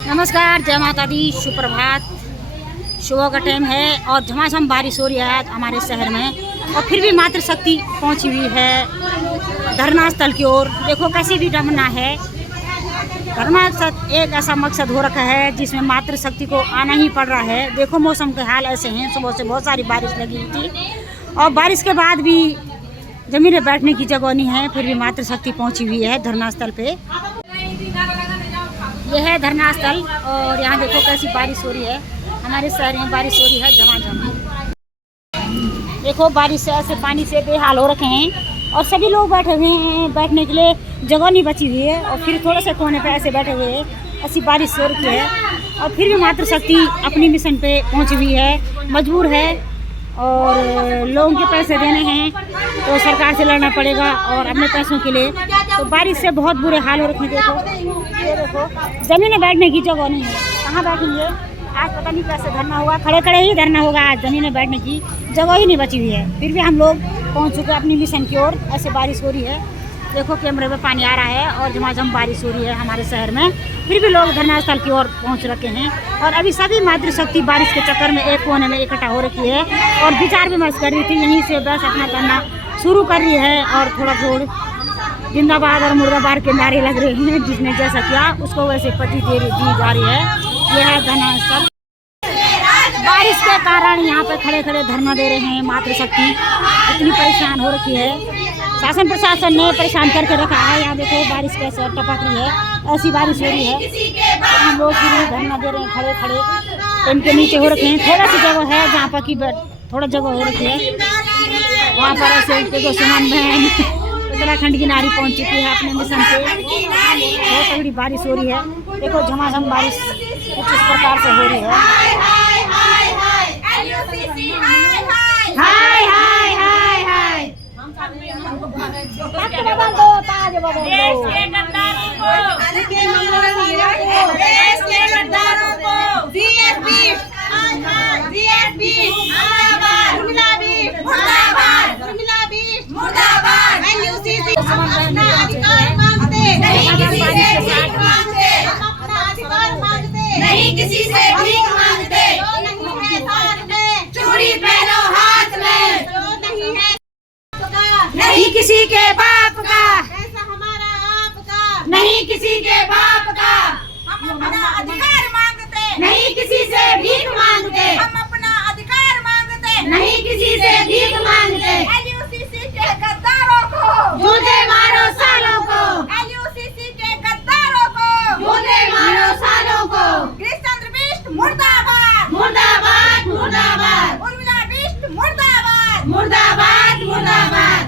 नमस्कार, जय माता दी, सुप्रभात। सुबह का टाइम है और झमाझम बारिश हो रही है आज हमारे शहर में। और फिर भी मातृशक्ति पहुंची हुई है धरना स्थल की ओर। देखो कैसी भी रमना है। धरना स्थल एक ऐसा मकसद हो रखा है जिसमें मातृशक्ति को आना ही पड़ रहा है। देखो मौसम के हाल ऐसे हैं, सुबह से बहुत सारी बारिश लगी थी और बारिश के बाद भी जमीन में बैठने की जगह नहीं है, फिर भी मातृशक्ति पहुँची हुई है धरना स्थल पे। यह है धरना स्थल और यहाँ देखो कैसी बारिश हो रही है। हमारे शहर में बारिश हो रही है झमाझम। देखो बारिश से ऐसे पानी से बेहाल हो रखे हैं और सभी लोग बैठे हुए हैं, बैठने के लिए जगह नहीं बची हुई है और फिर थोड़े से कोने पे ऐसे बैठे हुए हैं। ऐसी बारिश हो रही है और फिर भी मातृशक्ति अपनी मिशन पे पहुंची हुई है, मजबूर है और लोगों के पैसे देने हैं तो सरकार से लड़ना पड़ेगा और अपने पैसों के लिए। तो बारिश से बहुत बुरे हाल हो रखे हैं। देखो ज़मीन में बैठने की जगह नहीं है, कहाँ बैठेंगे आज? पता नहीं कैसे धरना होगा, खड़े खड़े ही धरना होगा आज। ज़मीन में बैठने की जगह ही नहीं बची हुई है, फिर भी हम लोग पहुँच चुके अपनी मिशन की ओर। ऐसे बारिश हो रही है, देखो कैमरे में पानी आ रहा है और झमाझम बारिश हो रही है हमारे शहर में। फिर भी लोग धरना स्थल की ओर पहुंच रखे हैं और अभी सभी मातृशक्ति बारिश के चक्कर में एक कोने में इकट्ठा हो रखी है और विचार विमर्श कर रही थी। यहीं से बस अपना करना शुरू कर रही है और थोड़ा थोड़ा जिंदाबाद और मुर्दाबाद के नारे लग रहे हैं। जिसने जैसा किया उसको वैसे पति दी जा रही है। यह है धरना स्थल। बारिश के कारण यहाँ पे खड़े खड़े धरना दे रहे हैं। मातृशक्ति इतनी परेशान हो रखी है, शासन प्रशासन ने परेशान करके रखा है। यहाँ देखो बारिश कैसे टपक रही है, ऐसी बारिश हो रही है और हम लोग भी धरना दे रहे हैं खड़े खड़े। इनके नीचे हो रखे हैं, थोड़ा सी जगह है जहाँ पर की थोड़ा जगह हो रखी है। वहाँ पर ऐसे देखो सुमन बहन उत्तराखंड की नारी पहुँच चुकी है अपने मिशन पे। बहुत तगड़ी बारिश हो रही है, देखो झमाझम बारिश कुछ इस प्रकार से हो रही है। हाय हाय हाय हाय, बदल दो, ताज बदल दो। देश के गद्दारों को बीएसपी मुर्दाबाद, मुर्दाबाद, एनयूसीसी अपना अधिकार मांगते, नहीं किसी से भीख मांगते, अपना अधिकार मांगते, नहीं किसी से भीख मांगते। जो नहीं है साथ में चूड़ी पहनो हाथ में, जो नहीं है नहीं किसी के बाप का, ऐसा हमारा आपका नहीं किसी के बाप का। हम अपना अधिकार मांगते, नहीं किसी से भीख मांगते। हम अपना अधिकार मांगते, नहीं किसी से भीख मांगते। एलयूसीसी के गद्दारों को जूते मारो सालों को, एलयूसीसी के गद्दारों को जूते मारो सालों को। कृष्णचंद्र बिष्ट मुर्दाबाद, मुर्दाबाद, मुर्दाबाद। उर्मिला बिष्ट मुर्दाबाद, मुर्दाबाद, मुर्दाबाद।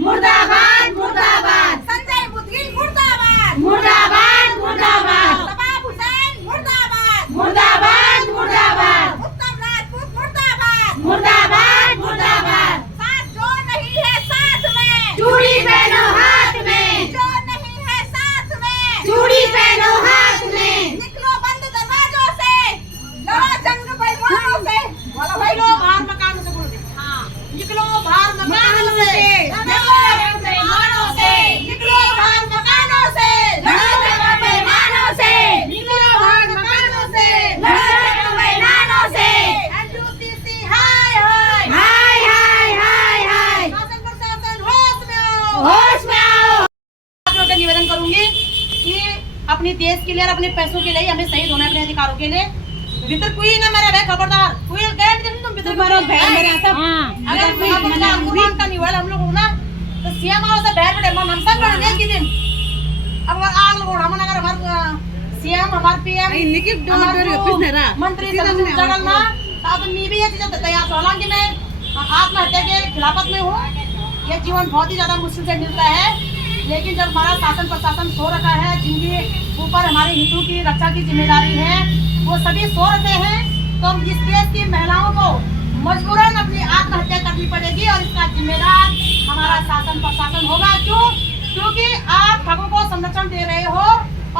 मुर्दाबाद, मुर्दाबाद। संजय मुदगिल मुर्दाबाद, मुर्दाबाद, मुर्दाबाद। सबाब हुसैन मुर्दाबाद, मुर्दाबाद, मुर्दाबाद। उत्तम राजपूत मुर्दाबाद, मुर्दाबाद, मुर्दाबाद। साथ जो नहीं है साथ में चूड़ी पहनो हाथ में, जो नहीं है साथ में चूड़ी पहनो हाथ में। निकलो बंद दरवाजों से, लड़ो जंग बेईमानों से। बोलो भाई लोग बाहर मकान से बोल दे। हाँ, निकलो बाहर मकान से, निवेदन करूंगी कि अपने देश के लिए और अपने पैसों के लिए हमें शहीद होना है, अपने अधिकारों के लिए। भीतर कोई ना मेरा भाई खबरदार, कोई कह नहीं तुम भीतर मारो बहन मेरे सब। अगर कोई अनुमान का नहीं हुआ हम लोग ना तो सीएम आओ से बहन बड़े हम सब लड़ने के दिन। अब आग लगो हम अगर हमारे सीएम हमारे पीएम मंत्री जगल ना तब मैं भी ये चीज तैयार हूं। हालांकि मैं आत्महत्या के खिलाफत में हूँ। ये जीवन बहुत ही ज्यादा मुश्किल से मिलता है, लेकिन जब हमारा शासन प्रशासन सो रखा है, जिनके ऊपर हमारे हितों की रक्षा की जिम्मेदारी है, वो सभी सो रखे हैं, तो हम इस देश की महिलाओं को मजबूरन अपनी आत्महत्या करनी पड़ेगी और इसका जिम्मेदार हमारा शासन प्रशासन होगा। क्यों? क्योंकि आप ठगों को संरक्षण दे रहे हो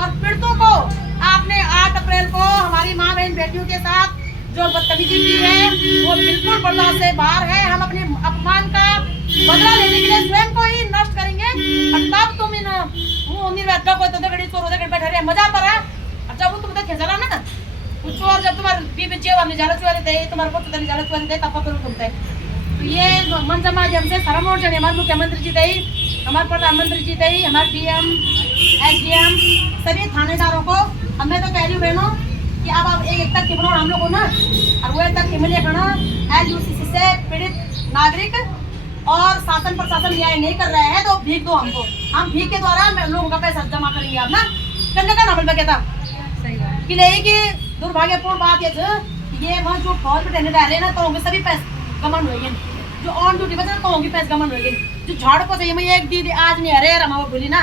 और पीड़ितों को आपने 8 अप्रैल को हमारी माँ बहन बेटियों के साथ जो बदतमीजी की है वो बिल्कुल बर्दाश्त से बाहर है। हम अपने अपमान का बदला लेने के लिए स्वयं को ही नष्ट करेंगे और तब तुम इन उन्हीं बैठा कोई तो गड़ी चोर होते बैठे रहे मजा आता रहा। अब जब वो तुम खेचा ना कुछ चोर जब तुम्हारे बीबी जेवा निजाला चुवारे थे तुम्हारे को तो निजाला चुवारे थे तब करो तुमते। तो ये मंच माध्यम से शर्म और जने हमारे मुख्यमंत्री जी थे, हमारे प्रधानमंत्री जी थे, हमारे डीएम एसडीएम सभी थानेदारों को हमें तो कह रही हूँ बहनों कि अब आप एक तक टिप्पणी हम लोगों ना और वो तक मिले करना LUCC से पीड़ित नागरिक और शासन प्रशासन न्याय नहीं कर रहे हैं तो भीख दो हमको, हम भीख के द्वारा लोगों का पैसा जमा करेंगे। आप ना करने का नाम कहता कि ले कि दुर्भाग्यपूर्ण बात ये वहाँ जो फौज में रहने डाले ना तो होंगे सभी पैसे गमन होएंगे, जो ऑन ड्यूटी बचे तो होंगे पैसे गमन होएंगे, जो झाड़ पोछे ये मैं एक दीदी आज नहीं अरे रमा बोली ना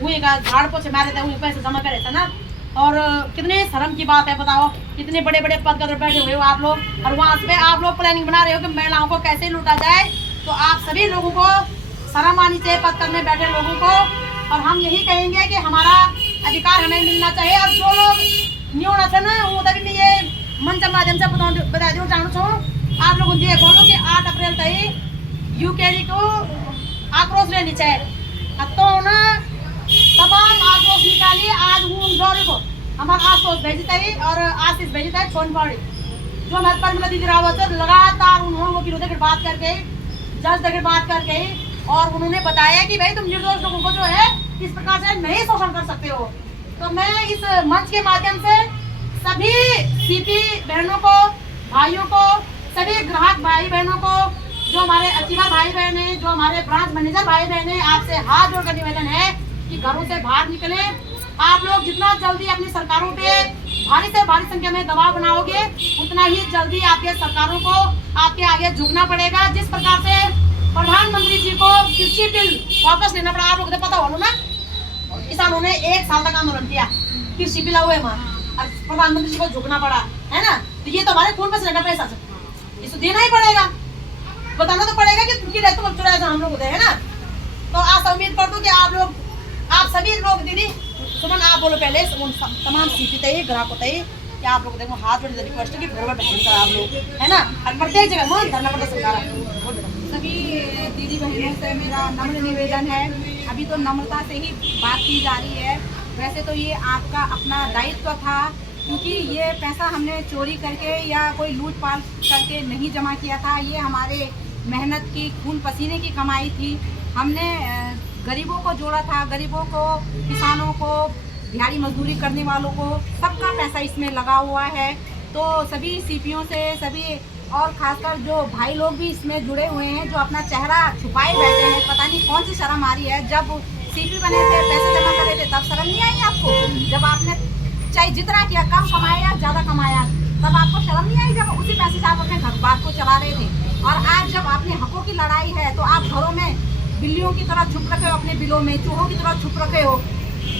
वही का झाड़ पोछे मारे थे वही पैसे जमा करे थे ना। और कितने शर्म की बात है बताओ, कितने बड़े बड़े पद पर बैठे हुए हो आप लोग और वहाँ पे आप लोग प्लानिंग बना रहे हो कि महिलाओं को कैसे लूटा जाए। तो आप सभी लोगों को शर्म आनी चाहिए पद करने बैठे लोगों को, और हम यही कहेंगे कि हमारा अधिकार हमें मिलना चाहिए। और जो लोग न्यू ना ना वो तभी मैं ये मंच माध्यम से बता दूँ चाहूँ छूँ आप लोगों ने बोलो कि 8 अप्रैल तक UKD को आक्रोश लेनी चाहिए तो ना तमाम आक्रोश निकालिए। आज हूँ दौरे को हमारा आशोष भेजता ही और आशीष भेजता है छोनपाड़ी जो हमारे पर दीदी रावत लगातार उन्होंने वो विरोध बात करके जज तक बात करके और उन्होंने बताया कि भाई तुम निर्दोष लोगों को जो है इस प्रकार से नहीं शोषण कर सकते हो। तो मैं इस मंच के माध्यम से सभी CP बहनों को भाइयों को सभी ग्राहक भाई बहनों को जो हमारे अचीवा भाई बहन है जो हमारे ब्रांच मैनेजर भाई बहन है आपसे हाथ जोड़कर निवेदन है कि घरों से बाहर निकले। आप लोग जितना जल्दी अपनी सरकारों पे भारी से भारी संख्या में दबाव बनाओगे उतना ही जल्दी आपके सरकारों को आपके आगे झुकना पड़ेगा। जिस प्रकार से प्रधानमंत्री जी को कृषि बिल वापस लेना पड़ा, आप लोगों को पता हो ना, किसानों ने 1 साल तक आंदोलन किया, कृषि बिल हुए वहाँ और प्रधानमंत्री जी को झुकना पड़ा है ना। तो ये तो हमारे खून पर का पैसा इसको देना ही पड़ेगा, बताना तो पड़ेगा कि तुमकी रहते तुम चुराया हम लोग है ना। तो आज उम्मीद कर दो कि आप सभी लोग दीदी सुमन आप बोलो पहले तमाम CP तय ग्राहकों तय कि आप लोग देखो हाथ जोड़े रिक्वेस्ट है कि घर में बैठने का आप लोग है ना और प्रत्येक जगह में धरना प्रदर्शन सरकार सभी दीदी बहनों से मेरा नम्र निवेदन है। अभी तो नम्रता से ही बात की जा रही है, वैसे तो ये आपका अपना दायित्व था क्योंकि ये पैसा हमने चोरी करके या कोई लूटपाट करके नहीं जमा किया था, ये हमारे मेहनत की खून पसीने की कमाई थी। हमने गरीबों को जोड़ा था, गरीबों को, किसानों को, दिहाड़ी मजदूरी करने वालों को, सबका पैसा इसमें लगा हुआ है। तो सभी CPओं से सभी और खासकर जो भाई लोग भी इसमें जुड़े हुए हैं जो अपना चेहरा छुपाए बैठे हैं, पता नहीं कौन सी शर्म आ रही है। जब CP बने थे पैसे जमा कर रहे थे तब शर्म नहीं आई आपको? जब आपने चाहे जितना किया कम कमाया ज़्यादा कमाया तब आपको शर्म नहीं आई जब उसी पैसे से आप अपने घर बार को चला रहे थे? और आज जब अपने हकों की लड़ाई है तो आप घरों में बिल्लियों की तरह छुप रखे हो, अपने बिलों में चूहों की तरह छुप रखे हो।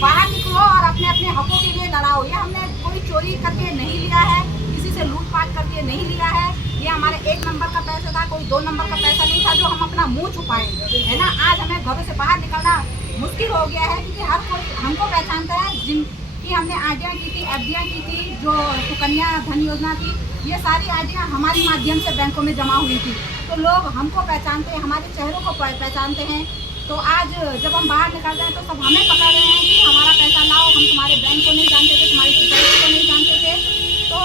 बाहर निकलो और अपने अपने हकों के लिए लड़ाओ। ये हमने कोई चोरी करके नहीं लिया है, किसी से लूटपाट करके नहीं लिया है, ये हमारे 1 नंबर का पैसा था, कोई 2 नंबर का पैसा नहीं था जो हम अपना मुंह छुपाए है ना। आज हमें घरों से बाहर निकलना मुश्किल हो गया है क्योंकि हर कोई हमको पहचानता है। जिनकी हमने आइडिया की थी, FDI की थी, जो सुकन्या धन योजना थी, ये सारी आइडिया हमारे माध्यम से बैंकों में जमा हुई थी। तो लोग हमको पहचानते हैं, हमारे चेहरों को पहचानते हैं। तो आज जब हम बाहर निकलते हैं तो सब हमें पकड़ रहे हैं कि हमारा पैसा लाओ, हम तुम्हारे बैंक को नहीं जानते थे, तुम्हारी सोसाइटी को नहीं जानते थे। तो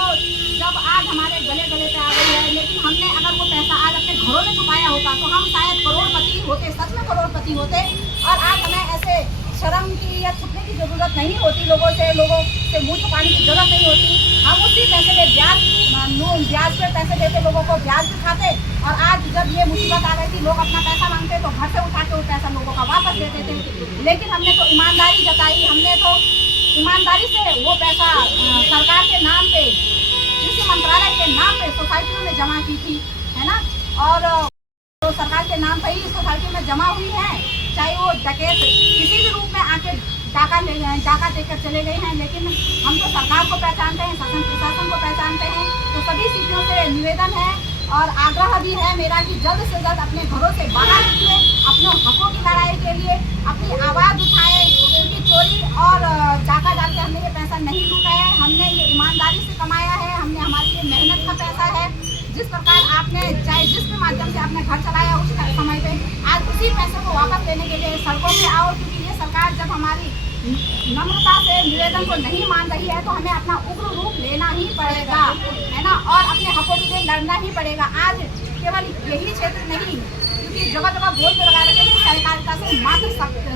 जब आज हमारे गले गले पे आ गई है, लेकिन हमने अगर वो पैसा आज अपने घरों में छुपाया होता तो हम शायद करोड़पति होते, सच में करोड़पति होते। और आज हमें ऐसे शर्म की या छुपने की जरूरत नहीं होती, लोगों से मुंह छुपाने की जरूरत नहीं होती। हम उसी पैसे में ब्याज पे पैसे देते, लोगों को ब्याज भी खाते। और आज जब ये मुसीबत आ गई थी, लोग अपना पैसा मांगते तो घर से उठा के वो पैसा लोगों का वापस देते थे। लेकिन हमने तो ईमानदारी जताई, हमने तो ईमानदारी से वो पैसा सरकार के नाम पे, कृषि मंत्रालय के नाम पे सोसाइटियों में जमा की थी है ना। और तो सरकार के नाम पर ही सोसाइटी में जमा हुई है, चाहे वो डकैत किसी भी रूप में आके डाका ले गए, डाका देकर चले गए हैं। लेकिन हम तो सरकार को पहचानते हैं, शासन प्रशासन को पहचानते हैं। तो सभी CPओं से निवेदन है और आग्रह भी है मेरा कि जल्द से जल्द अपने घरों से बाहर निकले, अपने हकों की लड़ाई के लिए अपनी आवाज़ उठाए। क्योंकि चोरी और डाका डाल के हमने ये पैसा नहीं लूटा है, हमने ये ईमानदारी से कमाया है, हमने हमारी ये मेहनत का पैसा है। जिस प्रकार आपने चाहे जिस भी माध्यम से आपने घर चलाया उस समय पे, आज उसी पैसे को वापस लेने के लिए सड़कों पे आओ, क्योंकि ये सरकार सरकार जब हमारी नम्रता से निवेदन को नहीं मान रही है तो हमें अपना उग्र रूप लेना ही पड़ेगा, है ना, और अपने हकों के लिए लड़ना ही पड़ेगा। आज केवल यही क्षेत्र नहीं, क्योंकि जगह जगह बोर्ड लगा रखे हैं सहकारिता से मात्र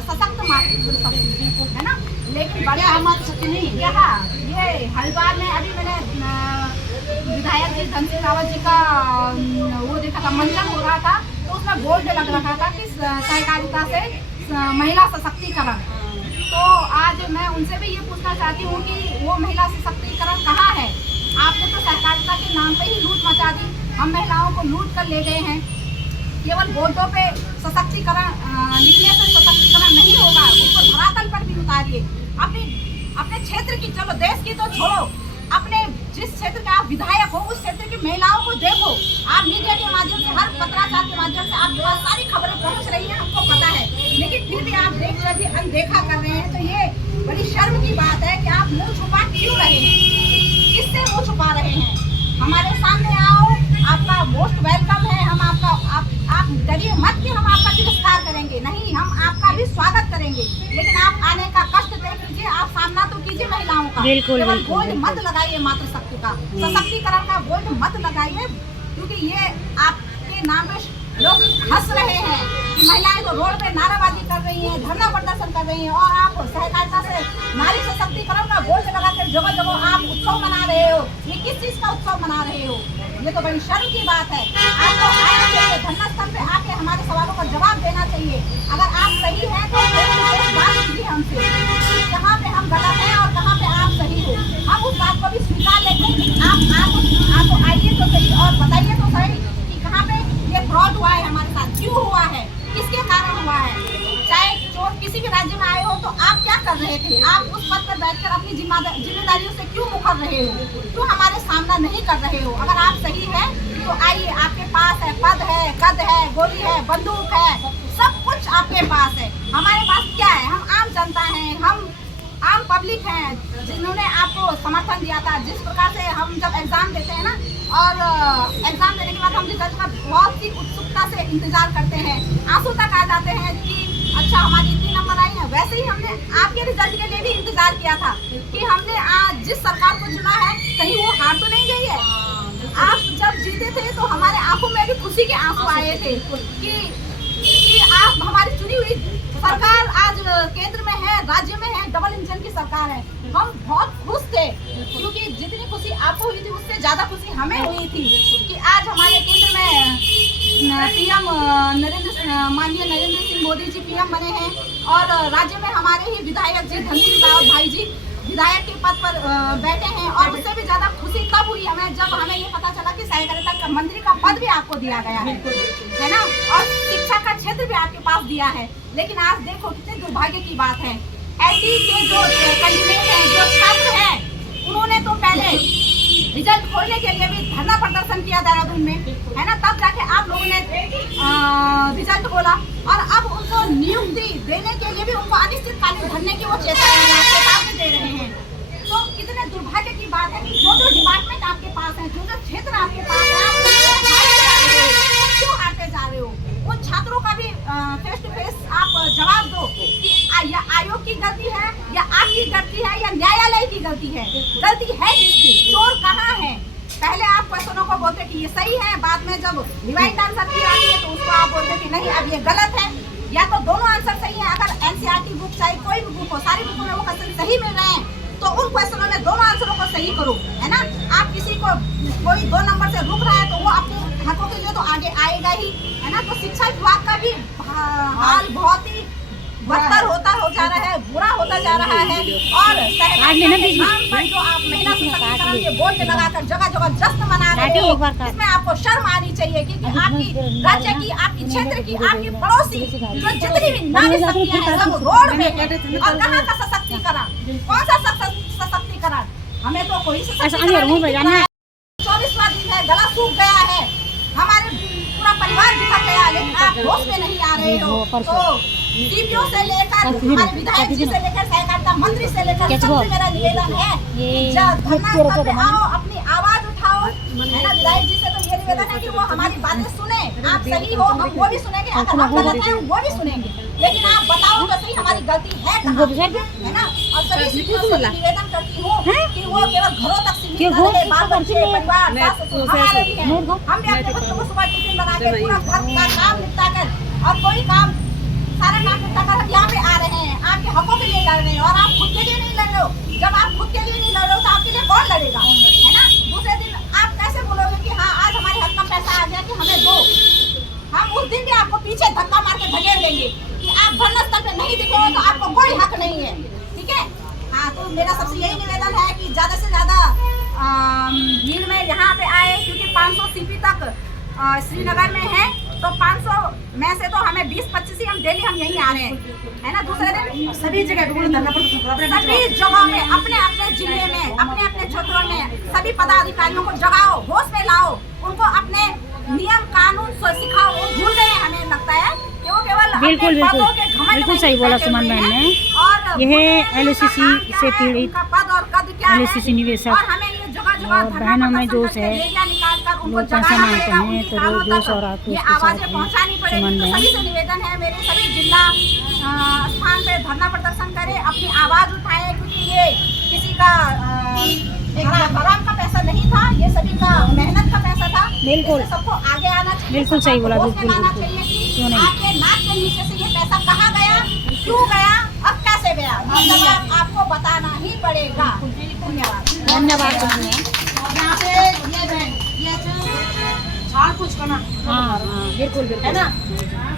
सशक्त मात्र शक्ति, है ना, लेकिन बड़े अहमद शक्ति नहीं। यहाँ ये हरिद्वार में अभी मैंने विधायक जी धन सिंह रावत जी का वो देखा था, मंचन हो रहा था, तो उसमें बोर्ड लग रखा था कि सहकारिता से महिला सशक्तिकरण। तो आज मैं उनसे भी ये पूछना चाहती हूँ कि वो महिला सशक्तिकरण कहाँ है? आपने तो सहकारिता के नाम पे ही लूट मचा दी, हम महिलाओं को लूट कर ले गए हैं। केवल बोर्डों पे सशक्तिकरण लिखने से सशक्तिकरण नहीं होगा, उसको धरातल पर भी उतारिए। अपने क्षेत्र की, चलो देश की तो छोड़ो, अपने जिस क्षेत्र के आप विधायक हो उस क्षेत्र की महिलाओं को देखो। आप मीडिया के माध्यम से, हर पत्राचार के माध्यम से आपके पास सारी खबरें पहुंच रही हैं, हमको पता है, लेकिन फिर भी आप देख कर भी अनदेखा कर रहे हैं। तो ये बड़ी शर्म की बात है कि आप मुंह छुपा क्यों रहे हैं, किससे मुंह छुपा रहे हैं? हमारे सामने आओ, आपका मोस्ट वेलकम है। हम आपका आप डरिए मत कि हम आपका तिरस्कार करेंगे, नहीं, हम आपका भी स्वागत करेंगे, लेकिन आप आने का कष्ट तय कीजिए, आप सामना तो कीजिए महिलाओं का। केवल बोझ मत लगाइए मात्र शक्ति का, सशक्तिकरण का बोझ मत लगाइए, क्योंकि ये आपके नाम पे लोग हंस रहे हैं कि महिलाएं तो रोड पे नाराबाजी कर रही हैं, धरना प्रदर्शन कर रही हैं, और आप सहकारिता से नारी सशक्तिकरण का बोझ लगाकर जगह जगह आप उत्सव मना रहे हो। ये किस चीज का उत्सव मना रहे हो? ये तो बड़ी शर्म की बात है। आपको आना चाहिए, धरना स्थल पे आके हमारे सवालों का जवाब देना चाहिए। अगर आप सही हैं तो बात कीजिए हमसे कि कहाँ पे हम गलत हैं और कहाँ पे आप सही हो। हम उस बात को भी स्वीकार लेंगे। आप आइए तो सही और बताइए तो सही कि कहाँ पे ये फ्रॉड हुआ है, हमारे साथ क्यों हुआ है, किसके कारण हुआ है। चाहे चोर किसी भी राज्य में आए हो तो आप क्या कर रहे थे? आप उस पद पर बैठकर अपनी जिम्मेदारियों से क्यों मुकर रहे हो, क्यों हमारे सामना नहीं कर रहे हो? अगर आप सही है तो आइए, आपके पास है, पद है, कद है, गोली है, बंदूक है, सब कुछ आपके पास है। हमारे पास क्या है? हम आम जनता हैं, हम आम पब्लिक हैं, जिन्होंने आपको समर्थन दिया था। जिस प्रकार से हम जब एग्जाम देते हैं ना, और एग्जाम देने के बाद हम रिजल्ट का बहुत सी उत्सुकता से इंतजार करते हैं, आंसू तक आ जाते हैं कि अच्छा हमारी इतनी नंबर आई है, वैसे ही हमने आपके रिजल्ट के लिए भी इंतजार किया था कि हमने आज जिस सरकार को चुना है कहीं वो हार तो नहीं गई है। आप जब जीते थे तो हमारे आंखों में भी खुशी के आंसू आए थे कि आप हमारी चुनी हुई सरकार आज केंद्र में है, राज्य में है, डबल इंजन की सरकार है। हम बहुत खुश थे, क्योंकि जितनी खुशी आपको हुई थी उससे ज्यादा खुशी हमें हुई थी कि आज हमारे केंद्र में पीएम माननीय नरेंद्र सिंह मोदी जी पीएम बने हैं, और राज्य में हमारे ही विधायक जी धन सिंह रावत भाई जी विधायक के पद पर बैठे हैं। और उससे भी ज्यादा खुशी तब हुई हमें जब हमें ये पता चला कि सहकारिता मंत्री का पद भी आपको दिया गया है ना, और शिक्षा का क्षेत्र भी आपके पास दिया है। लेकिन आज देखो कितने दुर्भाग्य की बात है, एसटी के जो कैंडिडेट हैं, जो छात्र हैं, उन्होंने तो पहले रिजल्ट खोलने के लिए भी धरना प्रदर्शन किया देहरादून में, है ना, तब जाके आप लोगों ने रिजल्ट खोला, और अब उनको नियुक्ति देने के लिए भी उनको अनिश्चितकालीन धरने की वो चेतावनी दे रहे हैं। तो कितने दुर्भाग्य की बात है कि जो डिपार्टमेंट आपके पास है, जो क्षेत्र आपके पास है, आप क्यों हारते जा रहे हो? उन छात्रों का भी फेस टू फेस आप जवाब दो कि या आयोग की गलती है, या आपकी गलती है, या न्यायालय की गलती है। गलती है किसकी? चोर कहाँ है? पहले आप क्वेश्चनों को बोलते कि ये सही है, बाद में जब डिवाइड आंसर की आती है तो उसको आप बोलते कि नहीं अब ये गलत है। या तो दोनों आंसर सही है, अगर एनसीईआरटी बुक चाहे कोई भी बुक हो, सारी बुकों में वो क्वेश्चन सही मिल रहे हैं तो उन क्वेश्चनों में दोनों आंसरों को सही करो, है ना। आप किसी को कोई 2 नंबर से रुक रहा है तो वो अपने हकों के लिए तो आगे आएगा ही, है ना। तो शिक्षा विभाग का भी हाल बहुत ही बदतर होता हो जा रहा है, बुरा होता जा रहा है। और सहकारिता के नाम पर जो आप महिला सशक्तिकरण के बोर्ड लगाकर जगह जगह जश्न मना रहे हो, इसमें आपको शर्म आनी चाहिए, क्योंकि आपकी राज्य की, आपकी क्षेत्र की, आपकी पड़ोसी जो जितनी भी नारी शक्तियां हैं सब रोड में है। और कहाँ का सशक्तिकरण? कौन सा सशक्तिकरण? हमें तो कोई सशक्तिकरण 24वां दिन है, गला सूख गया है, हमारे पूरा परिवार बिखर गया, लेकिन आप होश में नहीं आ रहे हो। तो डीपीओ से लेकर हमारे विधायक जी से लेकर सहकारिता मंत्री से लेकर सबसे मेरा निवेदन है कि जब धरना स्थल पे आओ, अपनी आवाज उठाओ, है ना। विधायक जी से तो ये निवेदन है कि वो हमारी बातें सुने, आप सही हो हम वो भी सुनेंगे, अगर आप गलत हैं वो भी सुनेंगे। लेकिन आप बताओ तो सही हमारी गलती है उनको कहाँ, भी सर है ना। और सभी शिक्षकों से निवेदन करती हूँ कि वो केवल घरों तक सीमित क्यों न घरों रहे, तक बाल तो बच्चे, करती है। परिवार, सास ससुर हमारे भी हैं। नहीं, वो- हम भी अपने बच्चों को सुबह टिफिन बना के पूरा घर का काम निपटा कर और कोई काम सारा काम निपटा कर हम यहाँ पे आ रहे हैं, आपके हकों के लिए लड़ रहे हैं। और आप खुद के लिए नहीं लड़ रहे हो। जब आप खुद के लिए नहीं लड़ रहे हो तो आपके लिए कौन लड़ेगा, है ना। दूसरे दिन आप कैसे बोलोगे कि हाँ आज हमारे हाथ में पैसा आ गया कि हमें दो। हम उस दिन भी आपको पीछे धक्का मार के धकेल देंगे कि आप धरना स्थल पे नहीं दिखे हो तो आपको कोई हक नहीं है, ठीक है। हाँ, तो मेरा सबसे यही निवेदन है कि ज़्यादा से ज़्यादा भीड़ में यहाँ पे आए, क्योंकि 500 सीपी तक श्रीनगर में है। तो 500 में से तो हमें 20-25 ही हम डेली हम यहीं आ रहे हैं, है ना। दूसरे दिन सभी जगह धरना प्रदर्शन सभी जगहों में अपने अपने जिले में अपने अपने क्षेत्रों में सभी पदाधिकारियों को जगाओ, होश में लाओ, उनको अपने नियम कानून सिखाओ। वो भूल गए हैं, हमें लगता है कि वो केवल बिल्कुल अपने बिल्कुल पदों के घमंड बिल्कुल में सही बोला बैठे सुमन हुए बहन हैं। ने। और यह LOCC से पीड़ित उनका पद और कद क्या है, LOCC निवेशक और हमें ये जगह-जगह और धरना बहनों में प्रदर्शन जोश करके है। रैलियां निकालकर उनको लोग पैसा जगाना मांगते पड़ेगा, हैं उनकी तो कानों जोश तक और आक्रोश ये के साथ आवाजें है। पहुंचानी पड़ेगी। सुमन तो बहन। सभी से निवेदन है, मेरे सभी जिला स्थान पे धरना प्रदर्शन करें, अपनी आवाज उठाएं, क्योंकि ये किसी का हराम का पैसा नहीं था, ये सभी का मेहनत का पैसा था। बिल्कुल। इससे सबको आगे आना चाहिए, बिल्कुल सही बोला, सबको होश में बिल्कुल, लाना बिल्कुल। चाहिए कि क्यों नहीं? आपके नाक के नीचे से ये पैसा कहाँ गया, क्यों गया, अब कैसे गया, ये जवाब आपको बताना ही पड़ेगा। धन्यवाद। धन्यवाद सुमन बहन। यहाँ पे ये बहन ये जो झाड़ फूस करना हाँ हाँ बिल्कुल है बिल्कुल। ना,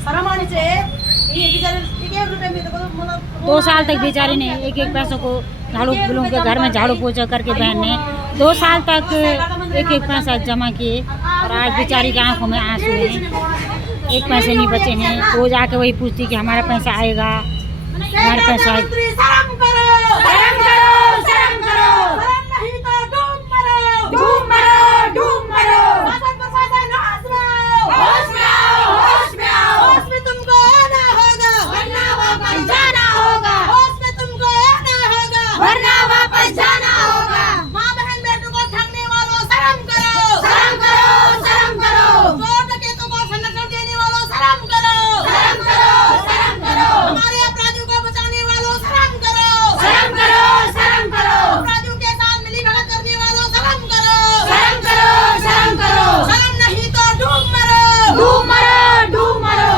शर्म आनी चाहिए। ये बेचारे 1-1 रुपए में तो मतलब 2 साल तक बेचारे ने एक एक पैसों को झाड़ू लोगों के घर में झाड़ू पोछा करके बहन ने 2 साल तक एक एक पैसा जमा किए और आज बेचारी की आंखों में आंसू हैं। एक पैसे नहीं बचे हैं। वो जाके वही पूछती कि हमारा पैसा आएगा, हमारा पैसा आएगा। मंत्री शर्म करो, शर्म करो, शर्म करो, शर्म नहीं तो डूब मरो, डूब मरो, डूब मरो। शासन प्रशासन होश में आओ, होश में आओ, होश में आओ। होश में तुमको आना होगा, वरना वापस जाना होगा। होश में तुमको आना होगा, वरना वापस जाना होगा। माँ बहन बेटों को ठगने वालों शर्म करो, शर्म करो, शर्म करो। चोर डकैतों को संरक्षण देने वालों शर्म करो, शर्म करो, शर्म करो। हमारे अपराधियों को बचाने वालों शर्म करो, शर्म करो, शर्म करो। अपराधियों के साथ मिली भगत करने वालों शर्म करो, शर्म करो, शर्म करो। शर्म नहीं तो डूब मरो, डूब मरो, डूब मरो।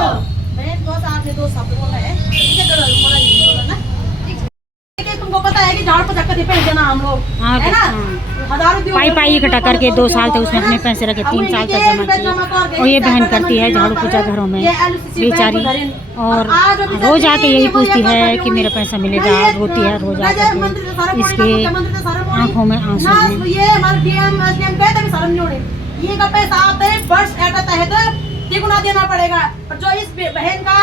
बहन 2 साल में 2 शब्द बोला है, ठीक है, करो बोला ये बोला ना, ठीक है। तुमको पता है कि झाड़ पर धक्का दे देना हम लोग, हाँ, है ना, हाँ। हजारों दिनों पाई इकट्ठा करके 2 साल तक उसने अपने पैसे रखे, 3 साल तक जमा किए। और ये बहन करती है झाड़ू पोछा घरों में बेचारी, और रोज आके यही पूछती है कि मेरा पैसा मिलेगा। रोती है रोज आकर, इसके आंखों में आंसू हैं। ये हमारे डीएम एसडीएम कहते हैं शर्म नहीं हो रही। ये का पैसा आते हैं वर्ष ऐड तहत तिगुना देना पड़ेगा। और जो इस बहन का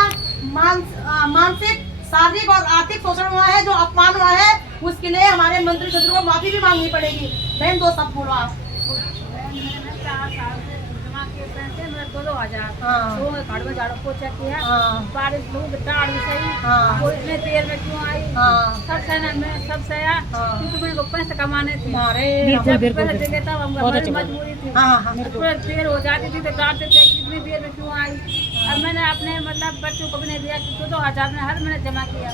मानसिक, शारीरिक और आर्थिक शोषण हुआ है, जो अपमान हुआ है, उसके लिए हमारे मंत्री सचिव को माफी भी मांगनी पड़ेगी। बहन 2 शब्द बोलो आप। 4 साल से जमा किए पैसे मेरे 2-2 हाँ। हजार वो घर में झाड़ू पोछा किया। हाँ। बारिश लोग दाढ़ भी सही, हाँ। वो इतने देर में क्यों आई, हाँ। सब सहना में सब सया, हाँ। क्योंकि मेरे को पैसे कमाने थे। अरे बिल्कुल जब बिल्कुल पैसे बिल्कुल। देंगे तब हम बहुत हमारी अच्छी बात। मजबूरी थी। हाँ, हाँ। पूरे देर हो जाती थी तो डांटते थे कि इतनी देर में क्यों आई। अब मैंने अपने मतलब बच्चों को भी नहीं दिया कि 2-2 हजार में हर महीने जमा किया।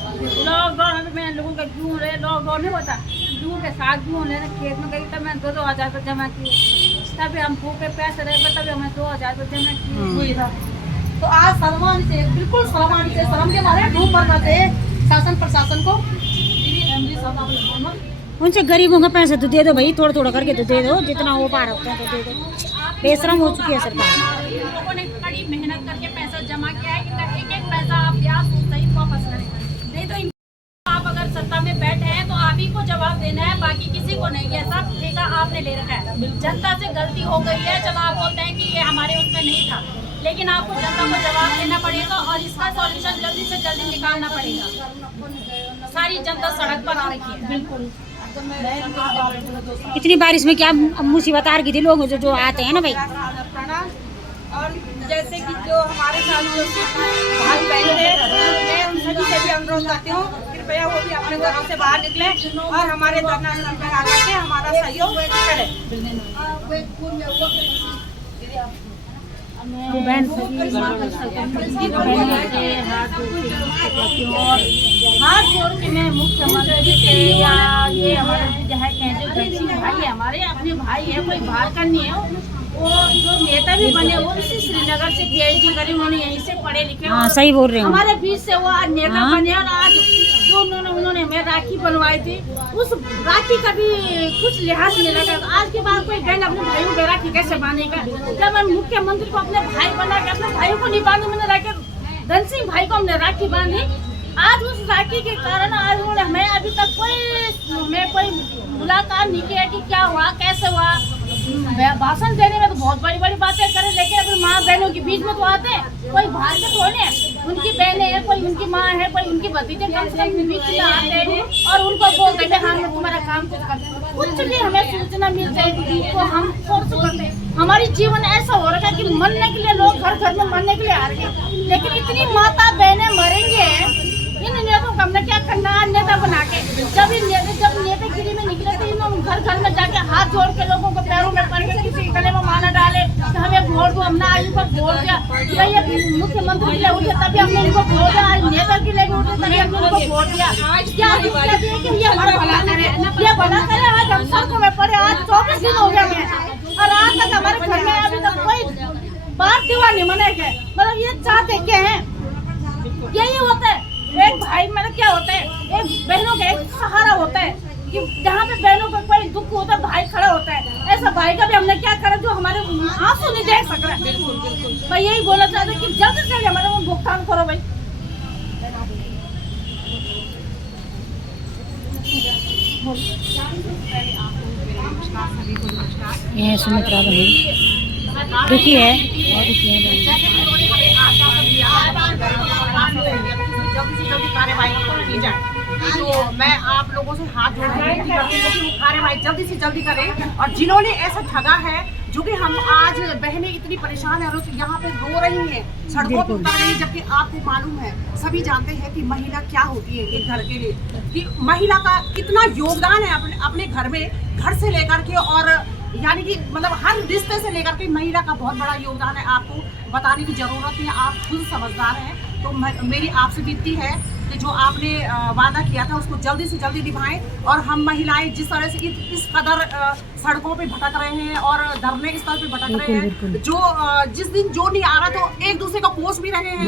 लॉकडाउन में लोगों का क्यों रहे, लॉकडाउन नहीं होता, गेहूँ के साग गेहूँ लेने खेत में गई तब मैंने 2-2 हजार रुपये जमा किए। तभी हम भूखे पैसे रहे, तभी हमने 2 हजार रुपये जमा किए। हुई था। तो आज शर्मानी से, बिल्कुल शर्मानी से, शर्म के मारे डूब मरना चाहिए शासन प्रशासन को। उनसे गरीबों का पैसा तो दे दो भाई, थोड़ा थोड़ा करके तो दे दो, जितना हो पा रहा है तो दे दो। बेशरम हो चुकी है सरकार। लोगों ने कड़ी मेहनत करके पैसा जमा किया है, इनका एक-एक पैसा आप ब्याज सहित वापस करें। नहीं तो आप अगर सत्ता में बैठे हैं तो आप ही को जवाब देना है, बाकी किसी को नहीं। ये सब ठेका आपने ले रखा है। जनता से गलती हो गई है, चलो आप बोलते हैं कि ये हमारे उसमें नहीं था, लेकिन आपको जनता को जवाब देना पड़ेगा और इसका सॉल्यूशन जल्दी से जल्दी निकालना पड़ेगा। सारी जनता सड़क पर आ रही है। बिल्कुल। इतनी बारिश में क्या मुसीबत आ रही थी, लोग जो आते हैं ना भाई। और जैसे कि जो हमारे साथ जो भाई बहन है, मैं उन सभी से भी अनुरोध करती हूँ, कृपया वो भी अपने घरों से बाहर निकले और हमारे धरना स्थल पर आकर के हमारा सहयोग करें। तो बहन सभी बहनों से हाथ जोड़ के मैं मुख्यमंत्री के या ये हमारे विधायक हैं जो धनसिंह भाई है, हमारे अपने भाई है, कोई बाहर का नहीं है, वो जो नेता भी बने वो इसी श्रीनगर से PhD करे, उन्होंने यहीं से पढ़े लिखे। हाँ, सही बोल रहे हैं। हमारे बीच से वो आज नेता बने और आज जो उन्होंने हमें राखी बनवाई थी उस राखी का भी कुछ लिहाज नहीं लगा। आज के बाद कोई बहन अपने भाइयों को राखी कैसे बांधेगा? जब मैं मुख्यमंत्री को अपने भाई बना के अपने भाइयों को नहीं बांधू, मैंने राखी धनसिंह भाई को हमने राखी बांधी। आज उस राखी के कारण आज उन्होंने हमें अभी तक कोई मुलाकात नहीं किया कि क्या हुआ कैसे हुआ। भाषण देने में तो बहुत बड़ी बड़ी बातें करें, लेकिन अगर माँ बहनों के बीच में तो आते हैं, कोई बाहर के थोड़े हैं, उनकी बहनें हैं, कोई उनकी माँ है, कोई उनकी भतीजे कम से कम बीच में आते हैं और उनको बोलते हैं हाँ मैं तुम्हारा काम कुछ करते, कुछ भी हमें सूचना मिल जाएगी तो हम फोर्स करते हैं। हमारी जीवन ऐसा हो रहा है कि मरने के लिए लोग घर घर में मरने के लिए आ रहे हैं, लेकिन इतनी माता बहनें मरेंगे इन नेताओं को हमने क्या करना है? नेता बना के जब नेतागिरी में निकले थे घर घर में जाके हाथ जोड़ के लोगों को पैरों में पड़ के किसी गले में माना डाले तो हमें वोट दो, हमने आज उनको वोट दिया। ये मुख्यमंत्री के लिए उठे तभी हमने इनको वोट दिया, आज नेता के लिए उठे तभी हमने उनको वोट दिया। क्या कि ये हमारा भला करे, ये भला करे। आज हम सड़कों में पड़े, आज 24 दिन हो गया हमें और आज तक हमारे घर में अभी तक कोई बार त्योहार नहीं मनाए गए। मतलब ये चाहते क्या है? यही होता है एक भाई मतलब क्या होता है, एक बहनों का एक सहारा होता है कि जहाँ पे बहनों का कोई दुख होता है भाई खड़ा होता है। ऐसा भाई का भी हमने क्या करा जो हमारे आंसू नहीं देख सक रहा। मैं यही बोलना चाहता हूँ कि जल्द से जल्द हमारे भुगतान करो भाई। ये सुमित्रा बहन दुखी है, बहुत दुखी है। जल्दी से जल्दी कार्यवाही की जाए तो मैं आप लोगों से हाथ जोड़ के विनती करती हूँ कि कार्यवाही जल्दी से जल्दी करें। और जिन्होंने ऐसा ठगा है, जो कि हम आज बहनें इतनी परेशान है, यहाँ पे रो रही हैं, सड़कों पर उतर रही हैं, जबकि आपको मालूम है, सभी जानते हैं कि महिला क्या होती है एक घर के लिए, कि महिला का कितना योगदान है अपने घर में, घर से लेकर के और यानी कि मतलब हर रिश्ते से लेकर के महिला का बहुत बड़ा योगदान है। आपको बताने की जरूरत है, आप खुद समझदार हैं। तो मेरी आपसे विनती है कि जो आपने वादा किया था उसको जल्दी से जल्दी निभाएं। और हम महिलाएं जिस तरह से इस कदर सड़कों पे भटक रहे हैं और धरने स्थल पे भटक रहे हैं, जो जिस दिन जो नहीं आ रहा तो एक दूसरे को कोस भी रहे हैं।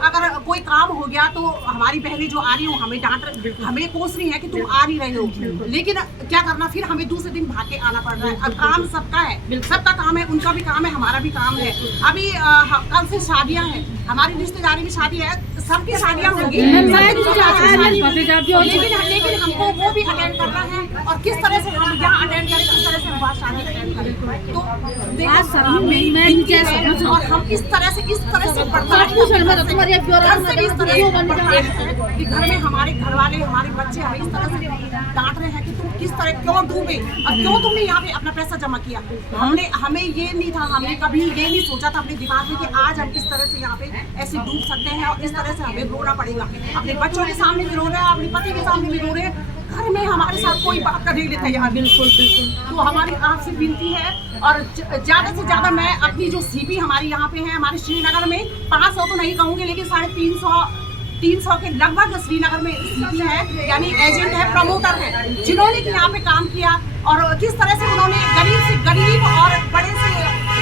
अगर कोई काम हो गया तो हमारी बहनें जो आ रही हो हमें डांट, हमें कोस रही है कि तुम आ नहीं रहे हो, लेकिन क्या करना, फिर हमें दूसरे दिन भाग के आना पड़ रहा है। अब काम सबका है, सबका काम है, उनका भी काम है, हमारा भी काम है। अभी कल से शादियां हैं, हमारी रिश्तेदारी में शादी है, सबकी शादियां होंगी, लेकिन हमको वो भी अटेंड करना है। और किस तरह से हम यहाँ अटेंड करें, किस तरह से हम वहाँ शादी अटेंड करें, तो और हम इस तरह से कि घर में हमारे घर वाले, हमारे बच्चे हमें इस तरह से डांट रहे हैं कि तुम किस तरह क्यों डूबे और क्यों तुमने यहाँ पे अपना पैसा जमा किया। हमें ये नहीं था, हमने कभी ये नहीं सोचा था अपने दिमाग में कि आज हम किस तरह से यहाँ पे ऐसे डूब सकते हैं और इस तरह से हमें रोना पड़ेगा। अपने बच्चों के सामने भी रो रहे हैं, अपने पति के सामने भी रो रहे हैं, घर में हमारे साथ कोई बात करने के लिए तैयार। बिल्कुल। तो हमारी आपसे विनती है और ज़्यादा से ज़्यादा मैं अपनी जो CP हमारी यहाँ पे है, हमारे श्रीनगर में 500 तो नहीं कहूँगी, लेकिन 350 के लगभग श्रीनगर में CP है, यानी एजेंट है, प्रमोटर है, जिन्होंने कि यहाँ पे काम किया। और किस तरह से उन्होंने गरीब से गरीब और बड़े से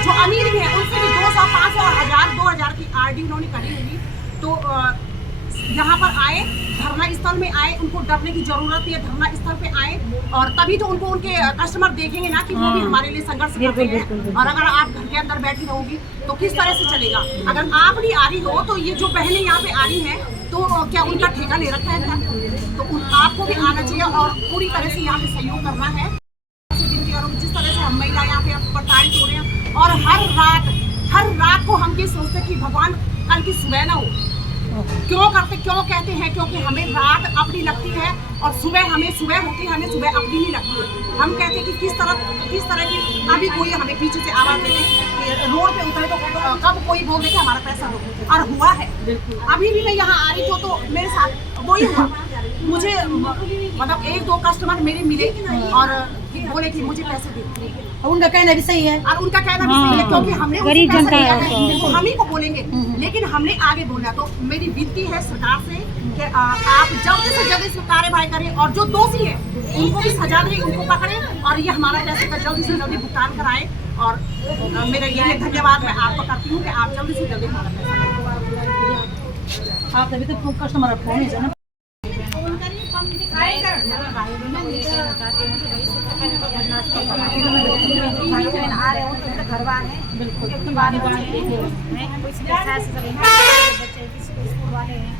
जो अमीर भी है उनसे भी 200, 500 और 1000, 2000 की RD उन्होंने करी होगी। तो यहाँ पर आए, धरना स्थल में आए, उनको डरने की जरूरत है, धरना स्थल पे आए और तभी तो उनको उनके कस्टमर देखेंगे ना कि वो भी हमारे लिए संघर्ष करते हैं। और अगर आप घर के अंदर बैठी रहोगी तो किस तरह से चलेगा? अगर आप नहीं आ रही हो तो ये जो बहनें यहाँ पे आ रही हैं तो क्या उनका ठेका ले रखा है क्या? तो आपको भी आना चाहिए और पूरी तरह से यहाँ पे सहयोग करना है। जिस तरह से हम महिला यहाँ पे प्रताड़ित हो रहे हैं और हर रात को हम ये सोचते कि भगवान कल की सुबह ना हो। क्यों कहते हैं? क्योंकि हमें रात अपनी लगती है और हमें सुबह होती है, हमें सुबह अपनी नहीं लगती है। हम कहते हैं कि किस तरह की अभी कोई हमें पीछे से आवाज देते रोड पे उतरे तो कब कोई बोल दे कि हमारा पैसा दो, और हुआ है। अभी भी मैं यहाँ आ रही तो मेरे साथ वही हुआ। मुझे मतलब 1-2 कस्टमर मेरे मिले और कि बोले कि मुझे पैसे दे। और उनका कहना भी सही है। और उनका कहना भी हाँ, सही है क्योंकि हमने उनसे गरीब पैसा जनता लिया है है, तो हम ही को बोलेंगे, लेकिन हमने आगे बोलना। तो मेरी विनती है सरकार से कि आप जल्द से जल्द इसमें कार्यवाही करें और जो दोषी है उनको भी सजा दें, उनको पकड़ें और ये हमारा पैसे का जल्दी से जल्दी भुगतान कराएं। और मेरा ये धन्यवाद मैं आपको करती हूँ कि आप जल्दी से जल्दी हमारा पैसा। आप तभी तो कस्टमर फोन है ना। आ रहे हो तो घर बार है बिल्कुल कोई स्कूल वाले हैं,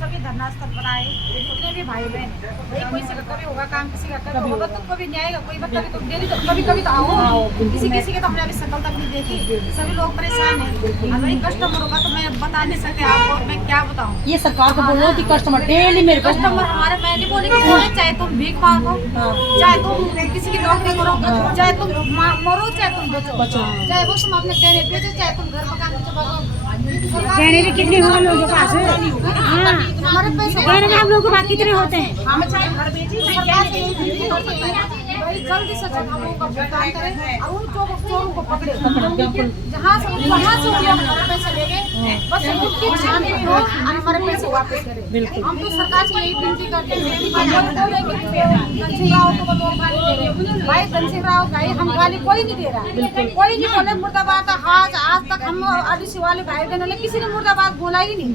सभी धरना स्थल पर आए, जितने भी भाई बहन हैं, कोई से कभी होगा काम, किसी का कभी होगा, तो कभी नहीं आएगा, कोई कभी तो डेली तो कभी तो आओ, किसी के तो हमने अभी शकल तक नहीं देखी, सभी लोग परेशान हैं। हमारी कस्टमर होगा तो मैं बता नहीं सकते आपको, मैं क्या बताऊँ। ये सरकार को बोलो कि कस्टमर डेली मेरे कस्टमर हमारे, मैं नहीं बोली कि चाहे तुम भीख मांगो, चाहे तुम किसी की नौकरी करो, चाहे तुम मरो, चाहे तुम बचो, चाहे वो तुम अपने कहने बेचो, चाहे तुम घर मकान बेचो, कहने भी कितने हुआ लोगों के पास। हाँ, हमारे पैसे कहने में हम लोगों के पास कितने होते हैं। हम चाहे घर बेची सरकार से यही विनती हो सकता है भाई जल्दी से जल्द हम लोगों का भुगतान करें और उन चोरों को पकड़े, जहाँ से हमारे पैसे ले गए, बस उनकी छानबीन हो और हमारे पैसे वापस करें। हम तो सरकार से यही विनती करते हैं। धनसिंह राव को लोग गाली दे रहे, भाई धनसिंह राव भाई हम गाली कोई नहीं दे रहा, कोई नहीं बोले मुर्दाबाद। आज तक हम आदिवासी वाले भाई बहनों ने किसी ने मुर्दाबाद बोला ही नहीं।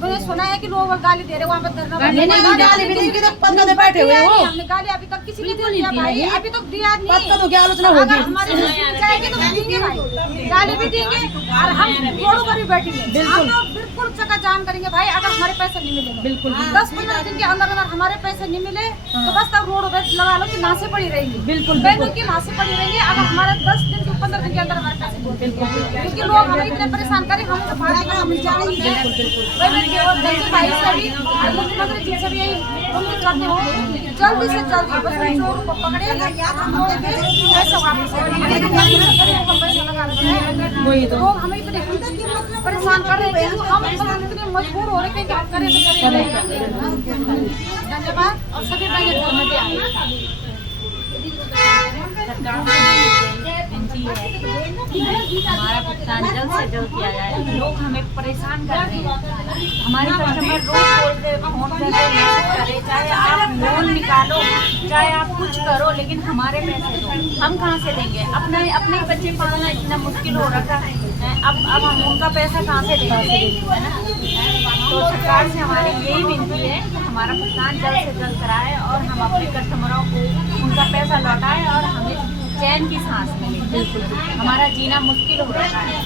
मैंने सुना है कि लोग गाली दे रहे, वहाँ पर धरना बैठे हुए हो। हमने गाली अभी तक किसी ने नहीं दिया भाई, अभी तक दिया नहीं। पद का तो क्या आलोचना होगी। अगर हमारे जाएंगे तो देंगे भाई, गाली भी देंगे और हम रोडों पर भी बैठेंगे। हम तो बिल्कुल चक्का जाम करेंगे भाई अगर हमारे पैसे नहीं मिलेंगे। बिल्कुल 10-15 दिन के अंदर अगर हमारे पैसे नहीं मिले तो बस तब रोड पे लगा लो कि नासे पड़ी रहेंगी। बिल्कुल बैंकों की नासे पड़ी रहेंगी अगर हमारे 10 दिन के 15 दिन के अंदर हमारे पैसे नहीं मिले, क्योंकि लोग हमें इतने परेशान करें, हम तो भाड़ा का मिल जाएंगे। भाई सभी मुख्यमंत्री जी से भी यही उम्मीद करते हो जल्दी से जल्दी बस चोरों को पकड़े, हम लोग पैसे वापस वही तो लोग हमें इतने परेशान कर रहे हैं, हम इतने मजबूर हो रहे हैं कि हम करें तो करें। धन्यवाद और सभी बहनें धन्यवाद आए। हमारा भुगतान जल्द से जल्द किया जाए। लोग हमें परेशान कर रहे हैं, हमारे कस्टमर रोज बोलते हैं फोन करके मैसेज करे, चाहे आप लोन निकालो चाहे आप कुछ करो, लेकिन हमारे पैसे दो। हम कहाँ से देंगे? अपने बच्चे पालना इतना मुश्किल हो रखा है, अब हम उनका पैसा कहाँ से देंगे, है ना? तो सरकार से हमारी यही विनती है कि हमारा भुगतान जल्द से जल्द कराए और हम अपने कस्टमरों को उनका पैसा लौटाएं और हमें चैन की सांस मिले। बिल्कुल हमारा जीना मुश्किल हो रहा है।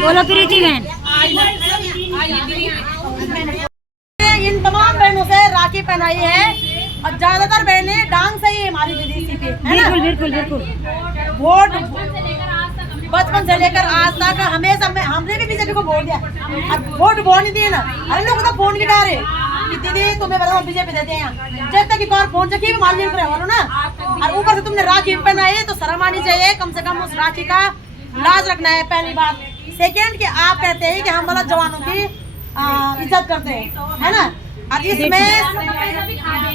बोलो प्रीति बहन। इन तमाम बहनों से राखी पहनाई है और ज्यादातर बहनें डांग से ही हमारी विदेशी पे, है ना? बिल्कुल बिल्कुल बिल्कुल। वोट बचपन से लेकर आज तक हमेशा हमने भी बीजेपी को वोट दिया। अब वोट नहीं दिए ना, अरे लोग तो फोन की डारे कि दीदी तुम्हें बताओ बीजेपी देते हैं, जब तक बार फोन से मान लिया वालों ना। और ऊपर से तुमने राखी पहनाई तो शर्म आनी चाहिए, कम से कम उस राखी का लाज रखना है, पहली बात। सेकेंड कि आप कहते हैं कि हम मतलब जवानों की इज्जत करते हैं, है ना? और इसमें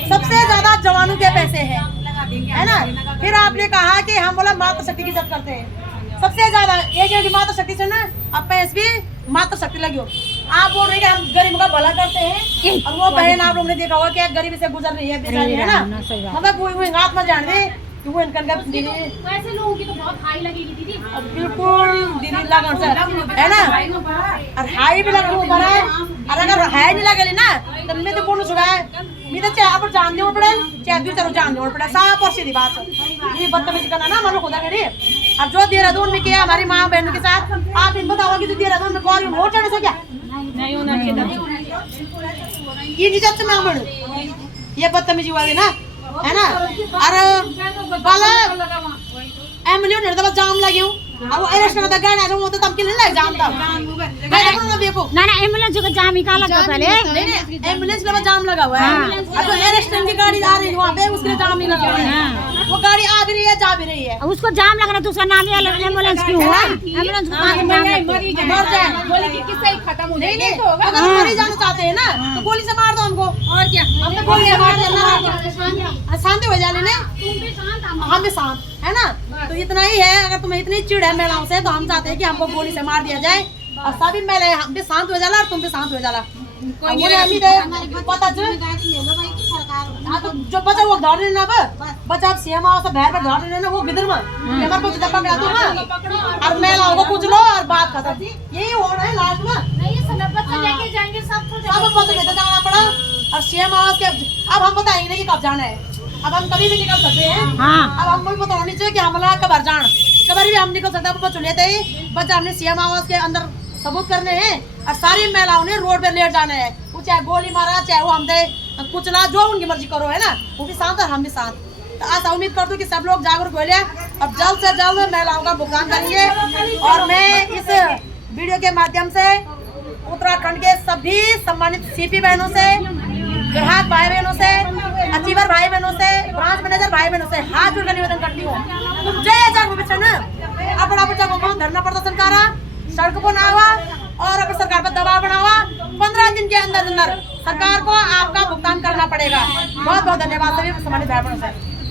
सबसे ज्यादा जवानों के पैसे हैं, है ना? फिर आपने कहा कि हम बोला मातृशक्ति की इज्जत करते हैं, सबसे ज्यादा ये मातृशक्ति से ना अब पैसे भी मातृशक्ति लगी हो। आप बोल रहे हैं कि हम गरीब का भला करते हैं और वो बहन आप लोगों ने देखा होगा क्या गरीबी से गुजर रही है बेचारी, है ना? मतलब वो हाथ में जान दे वो दीदी वैसे लोगों की तो बहुत हाई लगेगी दीदी। बिल्कुल दीदी लगन से, है ना? और हाई भी लगन ऊपर है, और अगर हाई नहीं लगेली ना तो मैं तो बोलूँ सुबह मैं तो चाहे आप जान देना पड़े चाहे दूसरा जान देना पड़े, साफ और सीधी बात। ये बदतमीजी करना ना मानो खुदा करी। अब जो देहरादून में किया हमारी माँ बहनों के साथ, आप इन बताओ कि देहरादून में कौन वोट चढ़े सो क्या नहीं होना चाहिए। ये इज्जत से मांग बढ़ो, ये बदतमीजी वाली ना, है ना? और बाला एमएलए ने तो जाम लगे अब वो अरेस्ट करता गाड़ी आगे वो तो तब के लिए लग जाम था गाड़ी को ना देखो ना ना एम्बुलेंस को जाम निकाला था पहले। नहीं एम्बुलेंस में जाम लगा हुआ है। अब जो अरेस्ट की गाड़ी आ रही है वहाँ पे उसके जाम नहीं लगा हुआ है। वो गाड़ी आ भी रही है जा भी रही है। उसको जाम लगना तो उसका नाम एम्बुलेंस क्यों हुआ? एम्बुलेंस को कहाँ से नाम लगता है? मर जाए बोले कि किससे खत्म हो नहीं जाएगी नहीं अगर हम मर जाना चाहते हैं ना तो गोली से मार दो हमको और क्या हम तो गोली से मार देना शांति हो जाने ने हम भी शांत है ना। तो इतना ही है अगर तुम्हें इतनी चिढ़ है महिलाओं से तो हम चाहते हैं कि हमको गोली से मार दिया जाए और सभी महिलाएं हम भी शांत हो जाला और तुम भी शांत हो जाला। पता तो जो बचा वो धर लेना बचा आप सीएम आओ सब बाहर पर धर लेना वो गिदर में हमारे को पकड़ा दो ना और महिलाओं को कुछ लो और बात खत्म। यही हो रहा है लास्ट में सब पता लेकर जाना पड़ा और सीएम आवाज के अब हम बताएंगे नहीं कि कब जाना है। अब हम कभी भी निकल सकते हैं। अब हमको भी पता होनी चाहिए कि हमला कबर जान कबर भी हम निकल सकते हैं। बच्चों लेते ही बच्चा हमने सीएम आवाज के अंदर सबूत करने हैं और सारी महिलाओं ने रोड पे लेट जाना है। वो चाहे गोली मारा चाहे वो हमसे कुचला जो उनकी मर्जी करो है ना। वो भी शांत और हम भी शांत। तो ऐसा उम्मीद करता हूँ कि सब लोग जागरूक हो जाए और जल्द से जल्द महिलाओं का भुगतान करेंगे। और मैं इस वीडियो के माध्यम से उत्तराखंड के सभी सम्मानित सीपी बहनों से ग्राहक भाई बहनों से अचीवर भाई बहनों से ब्रांच मैनेजर भाई बहनों से हाथ जोड़कर निवेदन करती हूँ तुम जय जगह अपना बच्चा को धरना प्रदर्शन करा सड़क को ना हुआ और अगर सरकार पर दबाव बनावा 15 दिन के अंदर अंदर सरकार को आपका भुगतान करना पड़ेगा। बहुत बहुत धन्यवाद सभी सम्मानित भाई बहनों से।